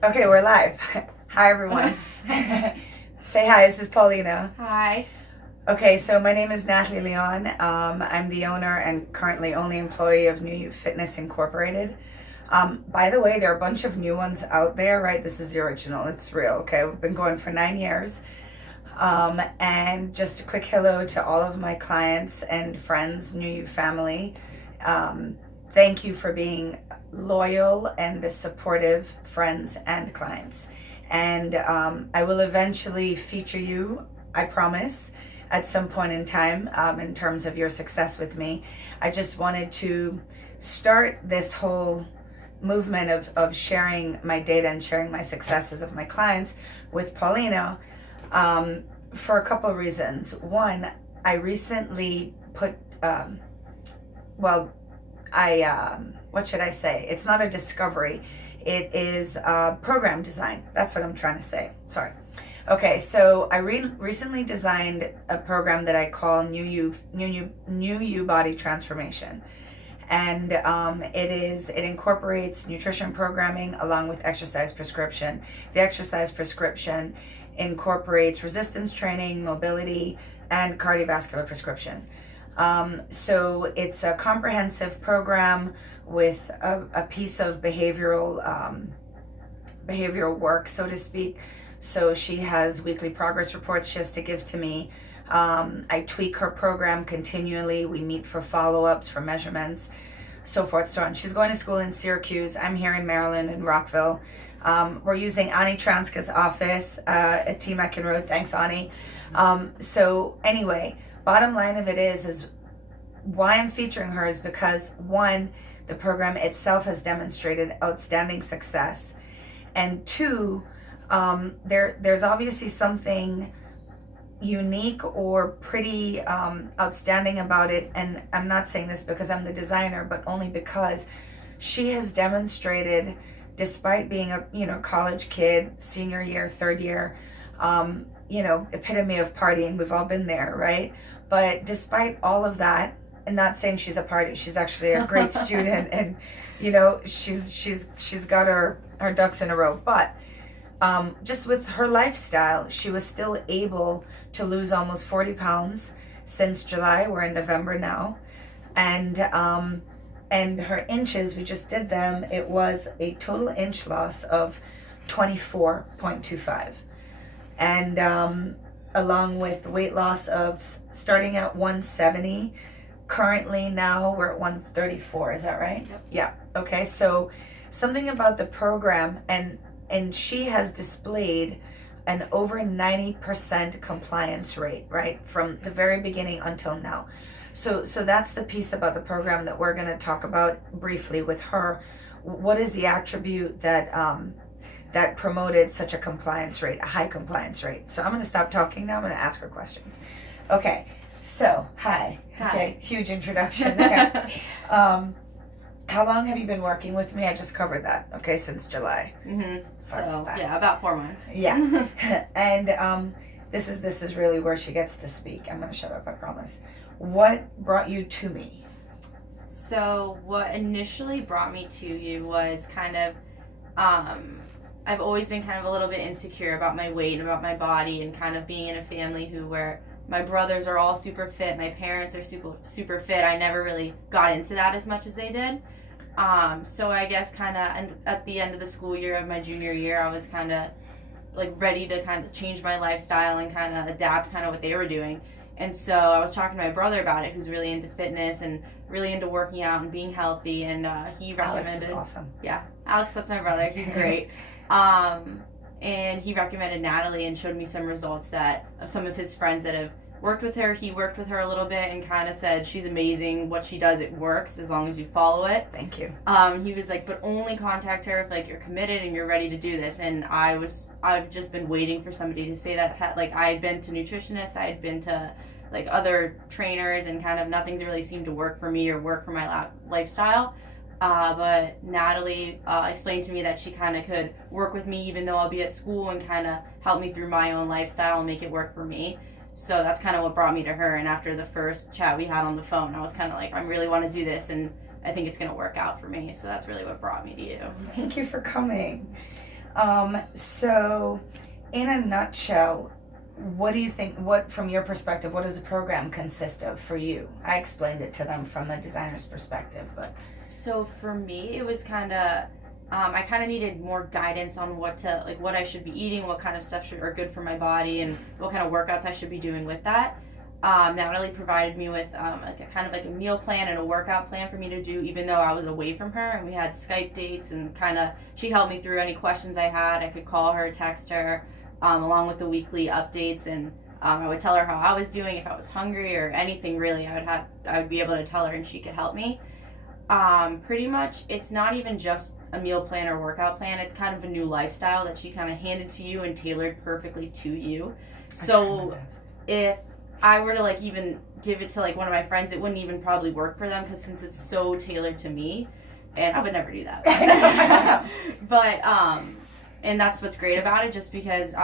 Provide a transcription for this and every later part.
Okay, we're live. Hi, everyone. Say hi, this is Paulina. Hi. Okay, so my name is Natalie Leon. I'm the owner and currently only employee of New You Fitness Incorporated. By the way, there are a bunch of new ones out there, right? This is the original, it's real, okay? We've been going for 9 years. And just a quick hello to all of my clients and friends, New You family. Thank you for being loyal and supportive friends and clients. And I will eventually feature you, I promise, at some point in time in terms of your success with me. I just wanted to start this whole movement of sharing my data and sharing my successes of my clients with Paulina for a couple of reasons. One, I recently put, what should I say? It's not a discovery. It is program design. That's what I'm trying to say. Sorry. Okay, so I recently designed a program that I call New You Body Transformation. And it incorporates nutrition programming along with exercise prescription. The exercise prescription incorporates resistance training, mobility, and cardiovascular prescription. So it's a comprehensive program with a piece of behavioral work, so to speak. So she has weekly progress reports she has to give to me. I tweak her program continually. We meet for follow-ups, for measurements, so forth, so on. She's going to school in Syracuse. I'm here in Maryland, in Rockville. We're using Ani Transka's office at Team Road. Thanks, Ani. So anyway, bottom line of it is why I'm featuring her is because, one, the program itself has demonstrated outstanding success, and two, there's obviously something unique or pretty outstanding about it. And I'm not saying this because I'm the designer, but only because she has demonstrated, despite being a college kid, senior year, third year, epitome of partying. We've all been there, right? But despite all of that, and not saying she's a party, she's actually a great student, and she's got her ducks in a row. But just with her lifestyle, she was still able to lose almost 40 pounds since July. We're in November now. And her inches, we just did them. It was a total inch loss of 24.25. And along with weight loss of starting at 170, currently now we're at 134. Is that right? Yep. Yeah. Okay. So something about the program, and she has displayed an over 90% compliance rate, right, from the very beginning until now. So that's the piece about the program that we're going to talk about briefly with her. What is the attribute that promoted such a compliance rate, a high compliance rate? So I'm going to stop talking now. I'm going to ask her questions. Okay. So hi. Okay. Huge introduction there. How long have you been working with me? I just covered that. Okay, since July. Mm-hmm. So yeah, about 4 months. Yeah. And this is really where she gets to speak. I'm gonna shut up, I promise. What brought you to me? So what initially brought me to you was kind of, I've always been kind of a little bit insecure about my weight and about my body, and kind of being in a family where my brothers are all super fit, my parents are super fit. I never really got into that as much as they did. So I guess kind of at the end of the school year of my junior year, I was kind of like ready to kind of change my lifestyle and kind of adapt kind of what they were doing. And so I was talking to my brother about it, who's really into fitness and really into working out and being healthy. And he recommended. Alex is awesome. Yeah, Alex, that's my brother. He's great. And he recommended Natalie and showed me some results of some of his friends that have worked with her. He worked with her a little bit and kind of said, she's amazing. What she does, it works as long as you follow it. Thank you. He was like, but only contact her if you're committed and you're ready to do this. And I've just been waiting for somebody to say that. Like, I had been to nutritionists, I had been to like other trainers, and kind of nothing's really seemed to work for me or work for my lifestyle. But Natalie explained to me that she kind of could work with me even though I'll be at school, and kind of help me through my own lifestyle and make it work for me. So that's kind of what brought me to her. And after the first chat we had on the phone, I was kind of like, I really want to do this, and I think it's going to work out for me. So that's really what brought me to you. Thank you for coming. So, in a nutshell, what do you think, from your perspective, what does a program consist of for you? I explained it to them from the designer's perspective, but. So for me, it was kind of, I kind of needed more guidance on what I should be eating, what kind of stuff are good for my body, and what kind of workouts I should be doing with that. Natalie provided me with a meal plan and a workout plan for me to do, even though I was away from her, and we had Skype dates, and she helped me through any questions I had. I could call her, text her, along with the weekly updates, and I would tell her how I was doing, if I was hungry or anything really. I would be able to tell her, and she could help me. Pretty much, it's not even just a meal plan or workout plan. It's kind of a new lifestyle that she kind of handed to you and tailored perfectly to you. So if I were to even give it to one of my friends, it wouldn't even probably work for them, because since it's so tailored to me, and I would never do that. But and that's what's great about it, just because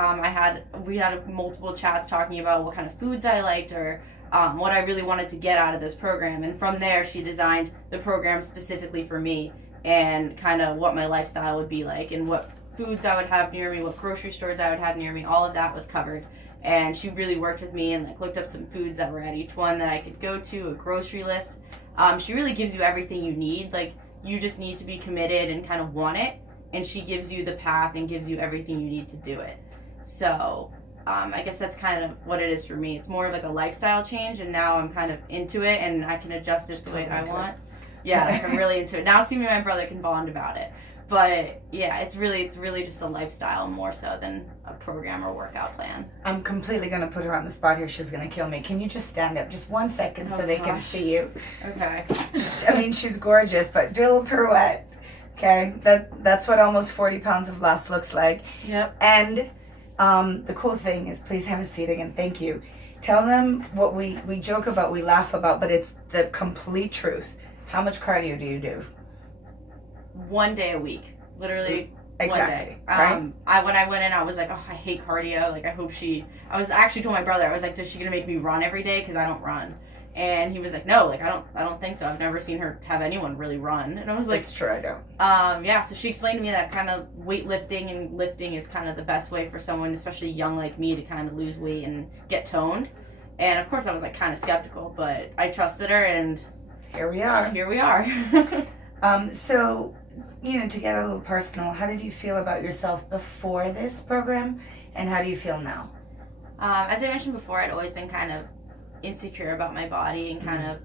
we had multiple chats talking about what kind of foods I liked, or what I really wanted to get out of this program. And from there, she designed the program specifically for me, and kind of what my lifestyle would be like, and what foods I would have near me, what grocery stores I would have near me. All of that was covered. And she really worked with me and looked up some foods that were at each one that I could go to, a grocery list. She really gives you everything you need. You just need to be committed and kind of want it. And she gives you the path and gives you everything you need to do it. So I guess that's kind of what it is for me. It's more of a lifestyle change, and now I'm kind of into it, and I can adjust it the way I want. Yeah, I'm really into it. Now see me and my brother can bond about it. But yeah, it's really just a lifestyle more so than a program or workout plan. I'm completely going to put her on the spot here. She's going to kill me. Can you just stand up just 1 second so they can see you? Okay. I mean, she's gorgeous, but do a little pirouette. Okay? That's what almost 40 pounds of loss looks like. Yep. And the cool thing is, please have a seat again. Thank you. Tell them what we joke about, we laugh about, but it's the complete truth. How much cardio do you do? 1 day a week, literally. Exactly. 1 day. Right? When I went in, I was like, oh, I hate cardio. I hope I was actually told my brother, I was like, is she gonna make me run every day? Because I don't run. And he was like, no, I don't think so. I've never seen her have anyone really run. And I was like, that's true, I don't. Yeah. So she explained to me that kind of weightlifting and lifting is kind of the best way for someone, especially young like me, to kind of lose weight and get toned. And of course, I was kind of skeptical, but I trusted her, and here we are. Here we are. So, to get a little personal, how did you feel about yourself before this program, and how do you feel now? As I mentioned before, I'd always been kind of insecure about my body, and kind of,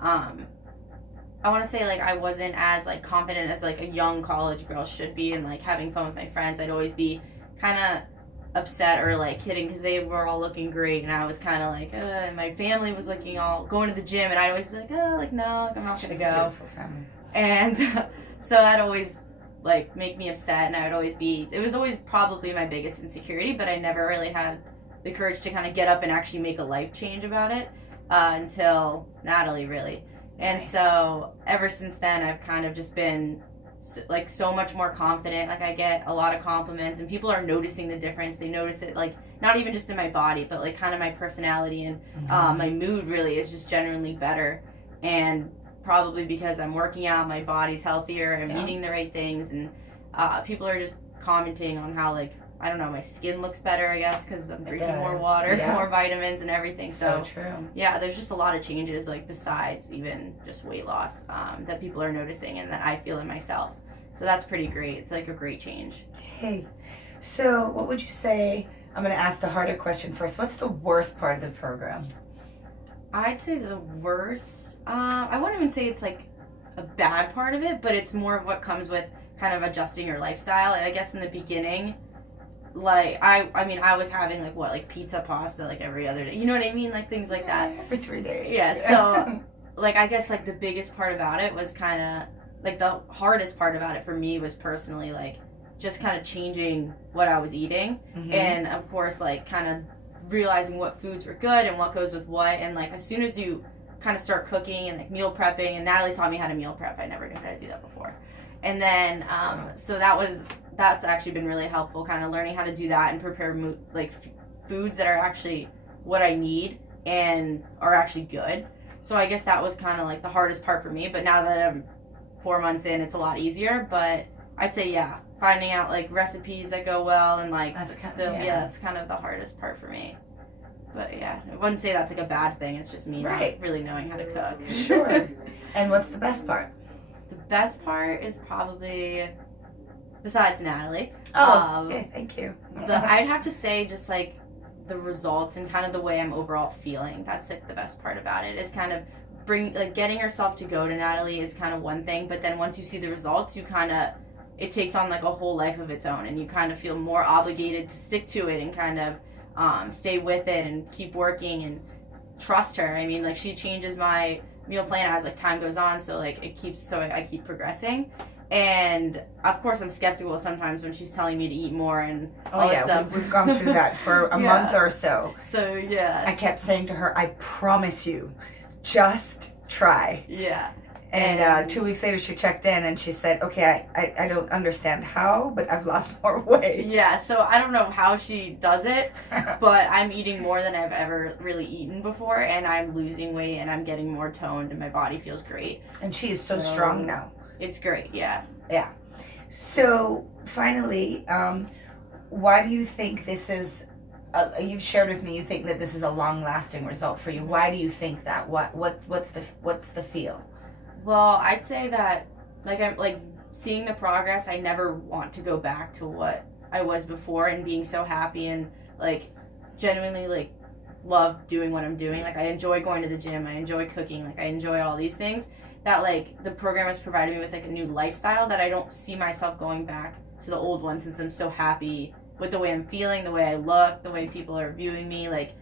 I want to say I wasn't as confident as a young college girl should be, and having fun with my friends. I'd always be kind of upset or kidding because they were all looking great, and I was kind of and my family was going to the gym, and I'd always be no, I'm not gonna go. And so that always make me upset, and it was always probably my biggest insecurity, but I never really had the courage to kind of get up and actually make a life change about it until Natalie, really. And so ever since then, I've kind of just been so much more confident. I get a lot of compliments, and people are noticing the difference. They notice it not even just in my body, but kind of my personality, and my mood really is just generally better. And probably because I'm working out, my body's healthier, I'm eating the right things, and people are just commenting on how I don't know, my skin looks better, I guess, because I'm drinking more water, more vitamins and everything. So true. Yeah, there's just a lot of changes besides even just weight loss that people are noticing, and that I feel in myself. So that's pretty great. It's a great change. Hey, so what would you say, I'm going to ask the harder question first. What's the worst part of the program? I'd say the worst, I wouldn't even say it's a bad part of it, but it's more of what comes with kind of adjusting your lifestyle. And I guess in the beginning, I was having pizza, pasta every other day. You know what I mean? Things like that. Every 3 days. Yeah. So I guess the biggest part about it was kind of the hardest part about it for me was personally just kind of changing what I was eating, and of course kind of realizing what foods were good and what goes with what. And as soon as you kind of start cooking and meal prepping, and Natalie taught me how to meal prep. I never knew how to do that before. And then so that's actually been really helpful, kind of learning how to do that and prepare foods that are actually what I need and are actually good. So I guess that was kind of the hardest part for me, but now that I'm 4 months in, it's a lot easier. But I'd say finding out like recipes that go well, and like That's that's kind of the hardest part for me. But yeah, I wouldn't say that's like a bad thing. It's just me not really knowing how to cook. Sure. And what's the best part? The best part is probably, besides Natalie. Okay, thank you. But I'd have to say just like the results and kind of the way I'm overall feeling. That's like the best part about it, is kind of getting yourself to go to Natalie is kind of one thing, but then once you see the results, you kind of, it takes on like a whole life of its own, and you kind of feel more obligated to stick to it and kind of stay with it and keep working and trust her. I mean, like, she changes my meal plan as like time goes on, so like I keep progressing. And of course I'm skeptical sometimes when she's telling me to eat more and all this stuff. We've gone through that for a month or so. So yeah, I kept saying to her, I promise you, just try. Yeah. And 2 weeks later, she checked in and she said, okay, I don't understand how, but I've lost more weight. Yeah, so I don't know how she does it, but I'm eating more than I've ever really eaten before, and I'm losing weight, and I'm getting more toned, and my body feels great. And she is so strong now. It's great, yeah. Yeah. So, finally, why do you think this is, you've shared with me, you think that this is a long-lasting result for you. Why do you think that? What's the feel? Well, I'd say that, like, I'm like seeing the progress. I never want to go back to what I was before, and being so happy and like genuinely like love doing what I'm doing. Like, I enjoy going to the gym. I enjoy cooking. Like, I enjoy all these things. That like the program has provided me with like a new lifestyle that I don't see myself going back to the old one, since I'm so happy with the way I'm feeling, the way I look, the way people are viewing me. Like,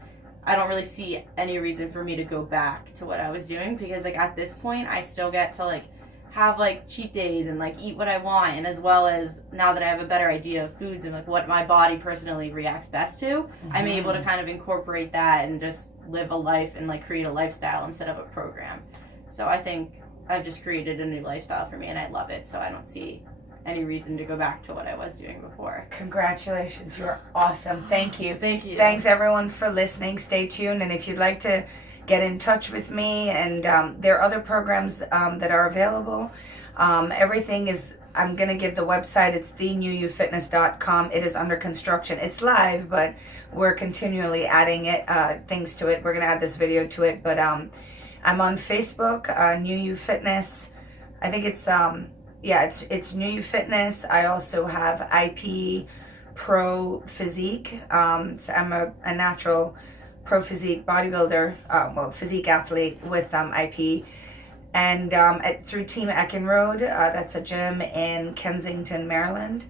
I don't really see any reason for me to go back to what I was doing, because like at this point I still get to like have like cheat days and like eat what I want, and as well as now that I have a better idea of foods and like what my body personally reacts best to, I'm able to kind of incorporate that and just live a life and like create a lifestyle instead of a program. So I think I've just created a new lifestyle for me, and I love it, so I don't see any reason to go back to what I was doing before. Congratulations, you're awesome. Thank you. Thank you. Thanks everyone for listening. Stay tuned, and if you'd like to get in touch with me, and there are other programs that are available. Everything is, I'm going to give the website, it's thenewyoufitness.com. It is under construction. It's live, but we're continually adding things to it. We're going to add this video to it, but I'm on Facebook, New You Fitness. I think it's it's New You Fitness. I also have IP Pro Physique. So I'm a natural pro physique bodybuilder, physique athlete with IP. And through Team Eckenrode, that's a gym in Kensington, Maryland.